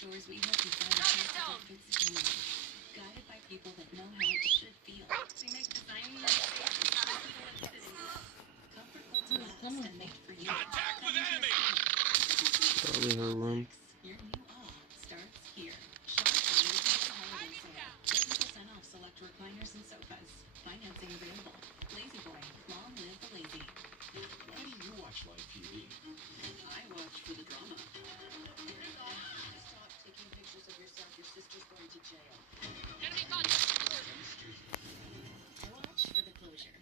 stores, we help you find the product that fits you. Guided by people that know how it should feel. We make designing that space for people that fit in it. Comfortable to last and made for you. Contact with enemy! Probably her room. Your new all starts here. Shop for your holiday sale. 30% off select recliners and sofas. Financing available. Lazy Boy. Long live the lazy. Why do you watch live TV? I watch for the drama. Stop taking pictures of yourself. Your sister's going to jail. Enemy contact! I watch for the closure.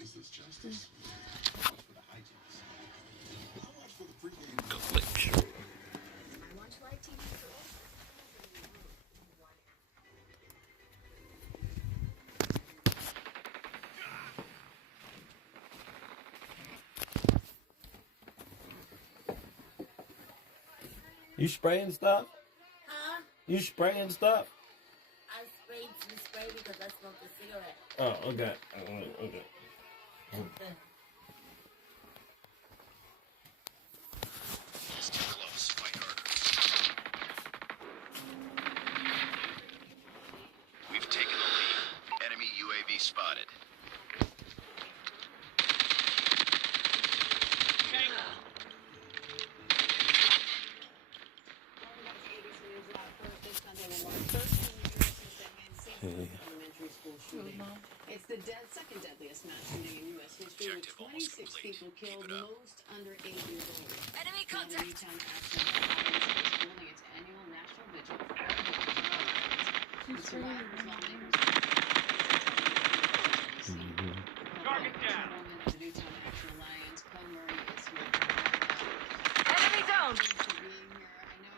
Is this justice? I watch for the hijinks. I watch for the pregame. Glitch. I watch live TV for all. You spraying stuff? Huh? You spraying stuff? I sprayed some spray because I smoked a cigarette. Oh, okay. Okay. It's too close. Fight harder. We've taken the lead. Enemy UAV spotted. Elementary school shooting. It's the second deadliest mass shooting in U.S. history, with Objective almost 26 complete. people killed, Keep it up. most under 8 years old. Enemy The contact! Newtown Action Alliance is holding its annual national vigil for the survivors, lawmakers, Target down. The Newtown Action Alliance, Paul Murray is here. Enemy down! Thanks for being here. I know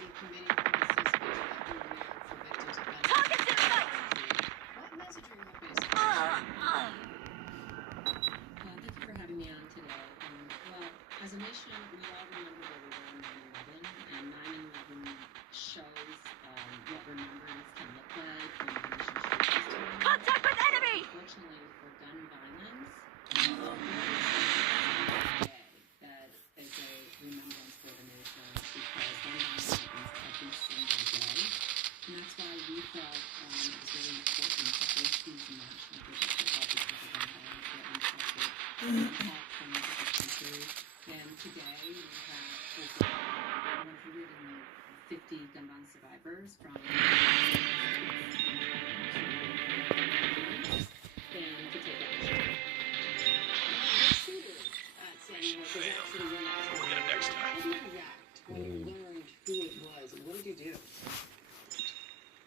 the committee releases vigil every year for victims of gun Targets in sight! What message are you hoping to send? Thank you for having me on today. Well, as a nation, we all remember where we were on 9/11, and 9/11 shows what remembrance can look like when the nation chooses to remember. Contact with enemy! Unfortunately, for gun violence, there is a day that is a remembrance for the nation because gun violence happens every single day. And that's why we felt it was really important to host these national visits for all because of gun violence that impacted impact from the country. And today we have over 150 gun violence survivors from and to take action. Mission failed. We'll get him next time. How did you react when you learned who it was, and what did you do?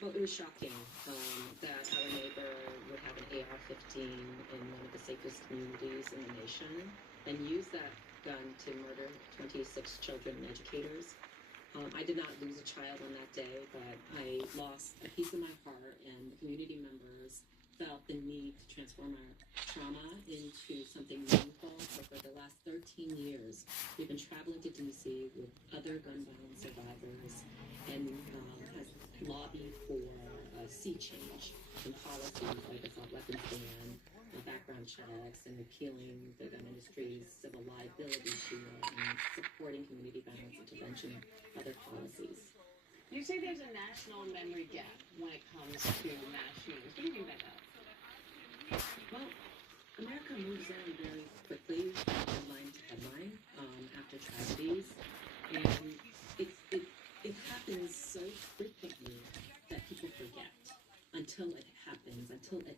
Well, it was shocking that our neighbor would have an AR-15 in one of the safest communities in the nation and use that gun to murder 26 children and educators. I did not lose a child on that day, but I lost a piece of my heart, and the community members felt the need to transform our trauma into something meaningful. So for the last 13 years, we've been traveling to DC with other gun violence survivors and has lobbied for a sea change in policies like assault weapons ban, background checks, and repealing the gun industry's civil liability shield and supporting community violence intervention and other policies. You say there's a national memory gap when it comes to mass shootings. What do you mean by that? Well, America moves on very quickly, headline to headline, after tragedies, and it happens so frequently that people forget until it happens, until it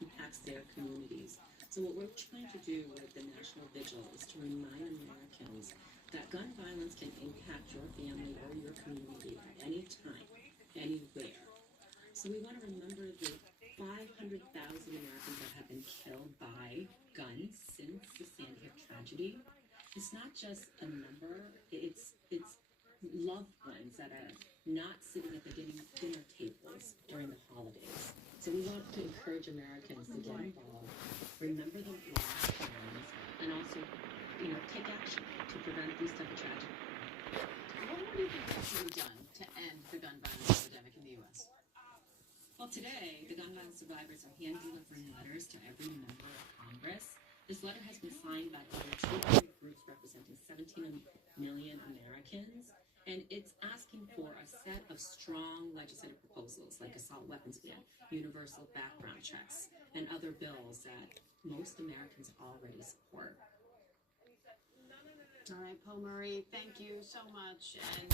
impacts their communities. So what we're trying to do with the National Vigil is to remind Americans that gun violence can impact your family or your community at any time, anywhere. So we want to remember the 500,000 Americans that have been killed by guns since the Sandy Hook tragedy. It's not just a number, it's loved ones that are not sitting at the dinner tables during the holidays. So we want to encourage Americans to get involved, remember the lost ones, and also, take action to prevent these type of tragedies. What more do you think needs to be done to end the gun violence epidemic in the U.S.? Well, today, the gun violence survivors are hand-delivering letters to every member of Congress. This letter has been signed by over 200 groups representing 17 million Americans. And it's asking for a set of strong legislative proposals like assault weapons ban, universal background checks, and other bills that most Americans already support. All right, Paul Murray, thank you so much, and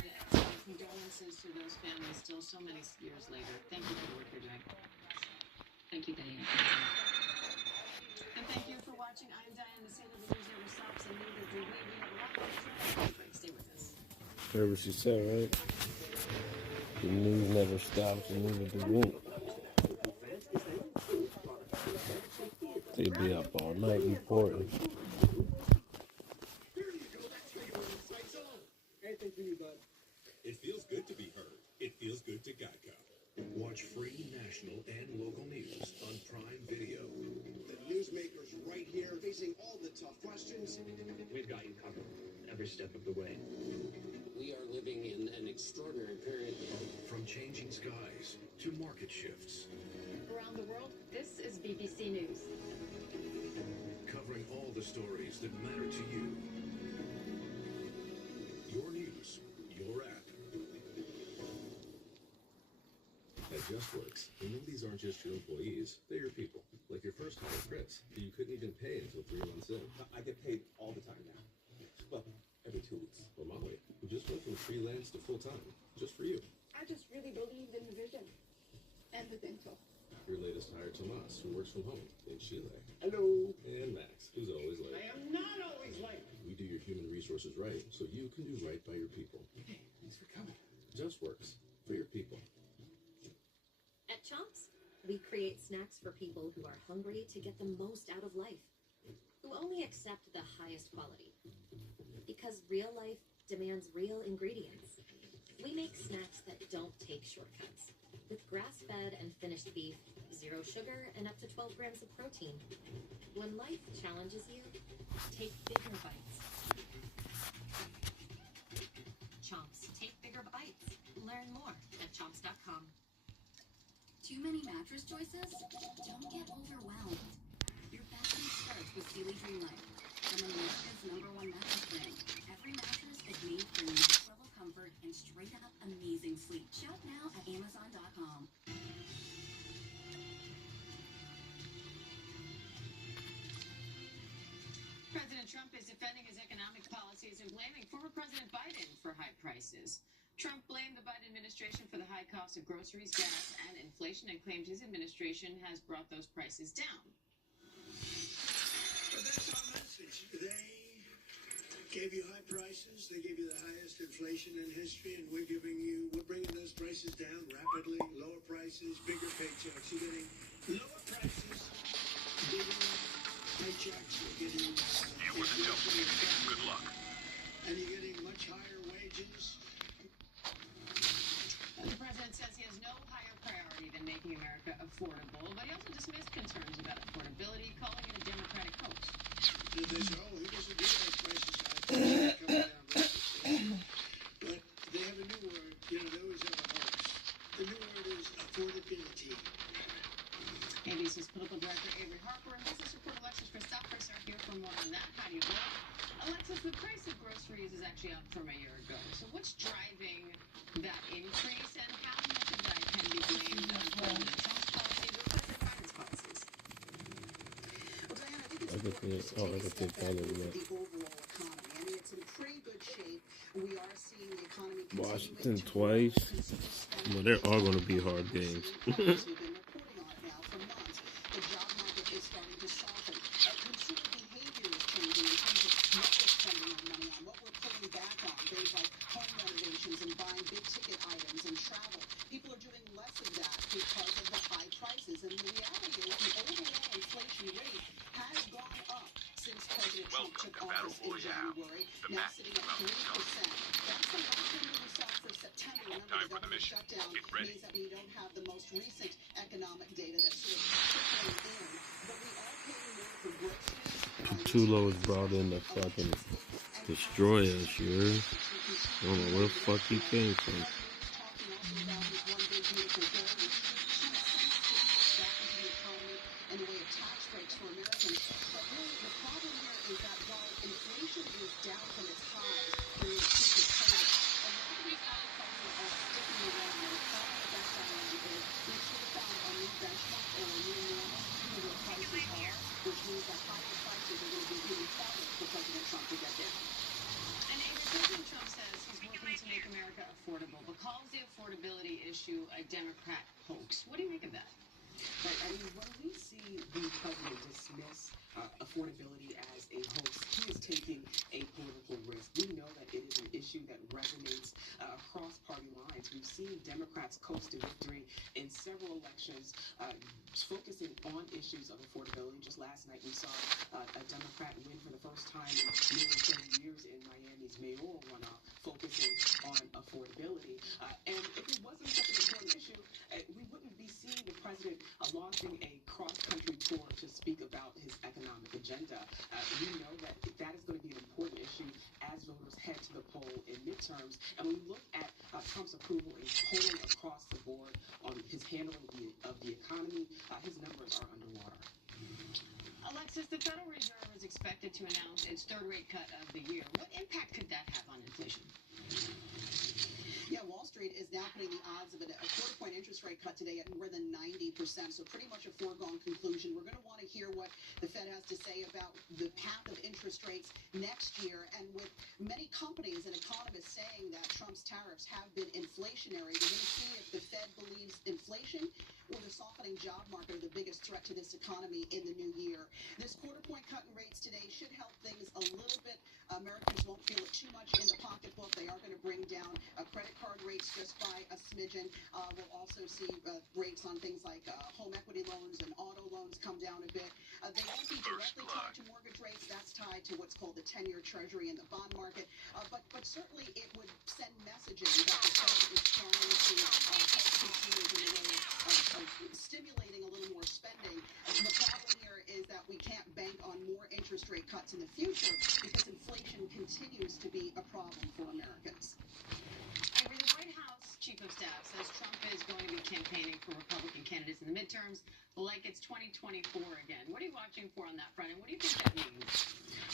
condolences to those families still so many years later. Thank you for the work you're doing. Thank you, Diane. And thank you for watching. I'm Diane. The State of the News never stops, and neither do we. We have a lot more to show. Break. Stay with us. Heard what she said, right? The news never stops, and neither do we. They be up all night reporting. Anything for you, bud. It feels good to be heard. It feels good to Geico. Watch free national and local news on Prime Video. The newsmakers right here facing all the tough questions. We've got you covered every step of the way. We are living in an extraordinary period. From changing skies to market shifts. Around the world, this is BBC News. Covering all the stories that matter to you. Your news, your app. At JustWorks, we know these aren't just your employees, they're your people. Like your first hire, Chris, who you couldn't even pay until 3 months in. I get paid all the time now. Well, every 2 weeks. Or Molly, who just went from freelance to full-time, just for you. I just really believed in the vision and the dental. Your latest hire, Tomas, who works from home in Chile. Hello. And Max, who's always late. I am not always late. We do your human resources right, so you can do right by your people. Hey, thanks for coming. JustWorks, for your people. At Chomps, we create snacks for people who are hungry to get the most out of life, who only accept the highest quality. Because real life demands real ingredients. We make snacks that don't take shortcuts. With grass-fed and finished beef, 0 sugar, and up to 12 grams of protein. When life challenges you, take bigger bites. Chomps, take bigger bites. Learn more at chomps.com. Too many mattress choices? Don't get overwhelmed. Your best sleep starts with Sealy Dreamlight, from America's #1 mattress brand. Every mattress is made for next level comfort and straight up amazing sleep. Shop now at Amazon.com. President Trump is defending his economic policies and blaming former President Biden for high prices. Trump blamed the Biden administration for the high cost of groceries, gas, and inflation, and claimed his administration has brought those prices down. But that's our message. They gave you high prices. They gave you the highest inflation in history, and we're bringing those prices down rapidly. Lower prices, bigger paychecks. You're getting lower prices, bigger paychecks. You're getting Good luck. and you're getting much higher wages. And the president says he has no higher priority than making America affordable, but he also dismissed concerns about affordability, calling it a Democratic hoax. And they say, oh, he doesn't do those prices high. Prices come down rapidly. But they have a new word. They always have a hoax. The new word is affordability. ABC's political director Avery Harper and business reporter Alexis Christophers are here for more on that. How do you vote? Alexis, the price of groceries is actually up from a year ago. So what's driving that increase, and how much of that can be blamed on President Trump's policies or President Biden's policies? Well, Diana, I think it's I important to guess take a they step back follow and look that. at the overall economy. I mean, it's in pretty good shape. We are seeing the economy Washington continuing to twice. grow. Consumer spending Well, there are going to be is hard up. games. We've been reporting on it now for months. The job market is starting to soften. Consumer behavior is changing in terms of what we're spending our money on, what we're pulling back on. Things like home renovations and buying big ticket items and travel. People are doing less of that because of the high prices. And the reality is the overall inflation rate has gone up since President Trump took office in January, now sitting at 3%. That's the last number we saw for September. Remember, the government shutdown means that we don't have the most recent economic data that's sort of trickling in. But we are paying more for groceries. Tulo was brought in to fucking destroy us, you heard? I don't know where the fuck he came from. And the way of tax breaks for Americans. But really, the problem here is that while inflation is down from its highs during the peak of COVID, a lot of the for President Trump to get there. And President Trump says he's working to make America affordable, but calls the affordability issue a Democrat hoax. What do you make of that? Right. I mean, when we see the president dismiss affordability as a hoax, he is taking a political risk. We know that it is an issue that resonates across party lines. We've seen Democrats coast to victory in several elections, focusing on issues of affordability. Just last night, we saw a Democrat win for the first time in nearly 30 years in Miami's mayoral runoff, focusing on affordability. And if it wasn't such an important issue, we wouldn't be seeing the president launching a cross-country tour to speak about his economic agenda. We know that that is going to be an important issue as voters head to the poll in midterms. And when we look at Trump's approval in polling across the board on his handling of the economy, his numbers are underwater. Alexis, the Federal Reserve is expected to announce its third rate cut of the year. What impact could that have on inflation? Yeah, Wall Street is now putting the odds of a quarter-point interest rate cut today at more than 90%, so pretty much a foregone conclusion. We're going to want to hear what the Fed has to say about the path of interest rates next year, and with many companies and economists saying that Trump's tariffs have been inflationary, we're going to see if the Fed believes inflation or the softening job market are the biggest threat to this economy in the new year. This quarter-point cut in rates today should help things a little bit. Americans won't feel it too much in the pocketbook. They are going to bring down credit card rates just by a smidgen. We'll also see rates on things like home equity loans and auto loans come down a bit. They won't be directly tied to mortgage rates. That's tied to what's called the 10-year Treasury in the bond market. But certainly it would send messaging that the Fed is trying to help consumers in the way of stimulating a little more spending. The problem here is that we can't bank on more interest rate cuts in the future because inflation continues to be a problem for Americans. Avery, the White House Chief of Staff says Trump is going to be campaigning for Republican candidates in the midterms like it's 2024 again. What are you watching for on that front, and what do you think that means?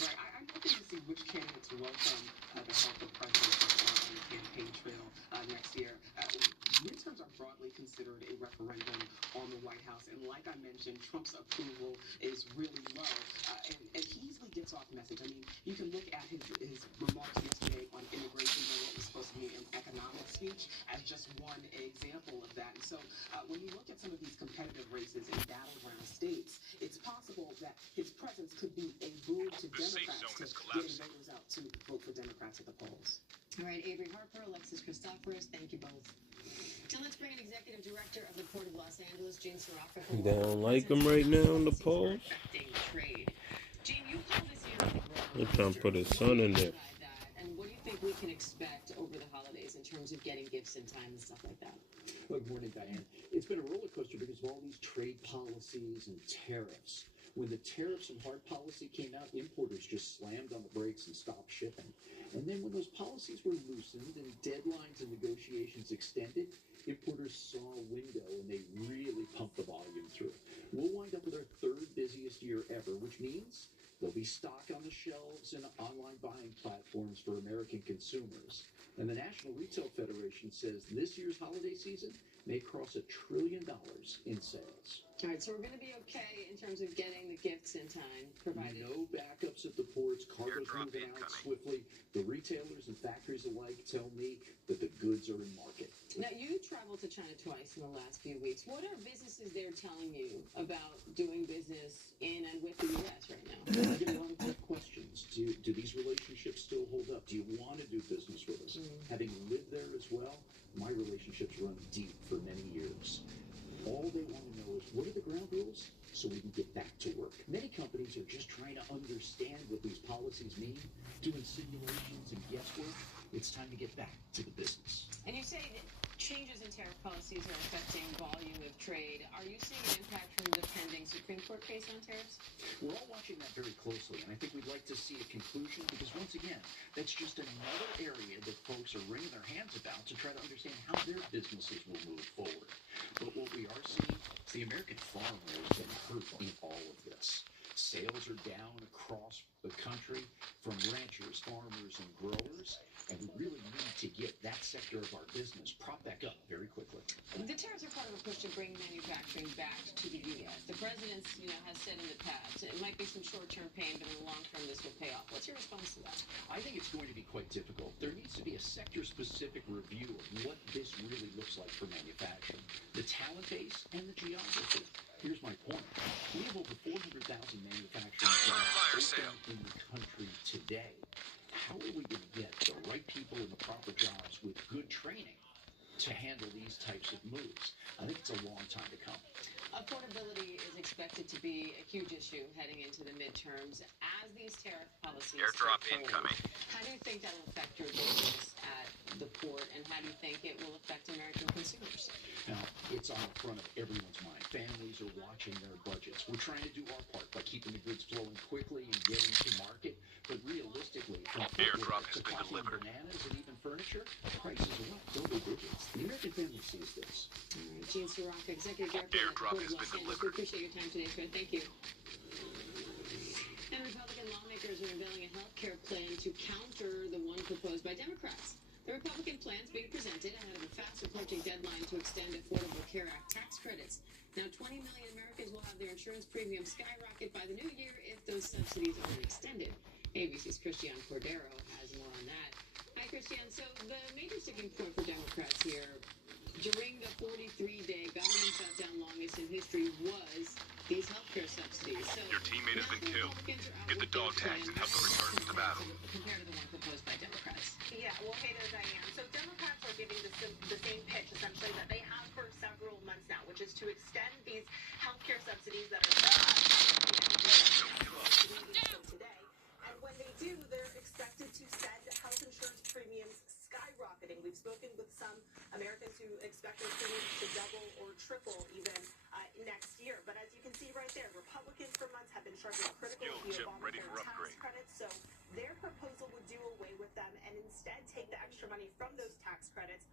Right, I'm looking to see which candidates welcome the help of President Trump on the campaign trail next year. Midterms are broadly considered a referendum on the White House, and like I mentioned, Trump's approval is really low, and he easily gets off message. I mean, you can look at his remarks yesterday on immigration and what was supposed to be an economic speech as just one example of that. And so when you look at some of these competitive races in battleground states, it's possible that his presence could be a boon to Democrats to getting voters out to vote for Democrats at the polls. All right, Avery Harper, Alexis Christoforous, thank you both. And let's bring in Executive Director of the Port of Los Angeles, Gene Sarafico. They don't like him right now in the polls. Trade. Gene, you called this year. They're trying to put his son in there. And what do you think we can expect over the holidays in terms of getting gifts in time and stuff like that? Well, good morning, Diane. It's been a roller coaster because of all these trade policies and tariffs. When the tariffs and hard policy came out, importers just slammed on the brakes and stopped shipping. And then when those policies were loosened and deadlines and negotiations extended, importers saw a window and they really pumped the volume through. We'll wind up with our third busiest year ever, which means there'll be stock on the shelves and online buying platforms for American consumers. And the National Retail Federation says this year's holiday season may cross $1 trillion in sales. All right, so we're going to be okay in terms of getting the gifts in time, provided. No backups at the ports, cargo's moving out swiftly. The retailers and factories alike tell me that the goods are in market. Now, you traveled to China twice in the last few weeks. What are businesses there telling you about doing business in and with the U.S. right now? I get a lot of tough questions. Do these relationships still hold up? Do you want to do business with us? Having lived there as well, my relationships run deep for many years. All they want to know is, what are the ground rules so we can get back to work? Many companies are just trying to understand what these policies mean, doing simulations and guesswork. It's time to get back to the business. And you say that changes in tariff policies are affecting volume of trade. Are you seeing an impact from the pending Supreme Court case on tariffs? We're all watching that very closely, and I think we'd like to see a conclusion because, once again, that's just another area that folks are wringing their hands about to try to understand how their businesses will move forward. But what we are seeing is the American farmer has been hurt in all of this. Sales are down across the country from ranchers, farmers, and growers, and we really need to get that sector of our business propped back up very quickly. The tariffs are part of a push to bring manufacturing back to the U.S. The president, has said in the past it might be some short-term pain, but in the long term, this will pay off. What's your response to that? I think it's going to be quite difficult. There needs to be a sector-specific review of what this really looks like for manufacturing, the talent base, and the geography. Here's my point. We have over 400,000 manufacturing jobs open in the country today. How are we going to get the right people in the proper jobs with good training to handle these types of moves? I think it's a long time to come. Affordability is expected to be a huge issue heading into the midterms as these tariff policies Airdrop take hold. incoming. How do you think that will affect your business at the port, and how do you think it will affect American consumers? Now, it's on the front of everyone's mind. Families are watching their budgets. We're trying to do our part by keeping the goods flowing quickly and getting to market. But realistically, from Airdrop has to been coffee and delivered. bananas and even furniture, prices are up double digits. The American family sees this. All right, Gene Sirocco, Executive Director Airdrop of the has Port of been Los Angeles. We appreciate your time today, sir. Thank you. And Republican lawmakers are unveiling a health care plan to counter the one proposed by Democrats. The Republican plan is being presented ahead of a fast-approaching deadline to extend Affordable Care Act tax credits. Now, 20 million Americans will have their insurance premiums skyrocket by the new year if those subsidies are extended. ABC's Christian Cordero has more on that. Hi, Christian. So the major sticking point for Democrats here during the 43-day government shutdown longest in history was these healthcare subsidies. So Your teammate has been killed. Get the dog tags and help them return to the battle. Compared to the one proposed by Democrats. Yeah, well, hey there, Diane. So Democrats are giving the same pitch, essentially, that they have for several months now, which is to extend these healthcare subsidies that are today. And when they do, they're expected to send health insurance premiums skyrocketing. We've spoken with some Americans who expect their premiums to double or triple even next year. But as you can see right there, Republicans for months have been struggling critical of the Obamacare tax credits. So their proposal would do away with them and instead take the extra money from those tax credits,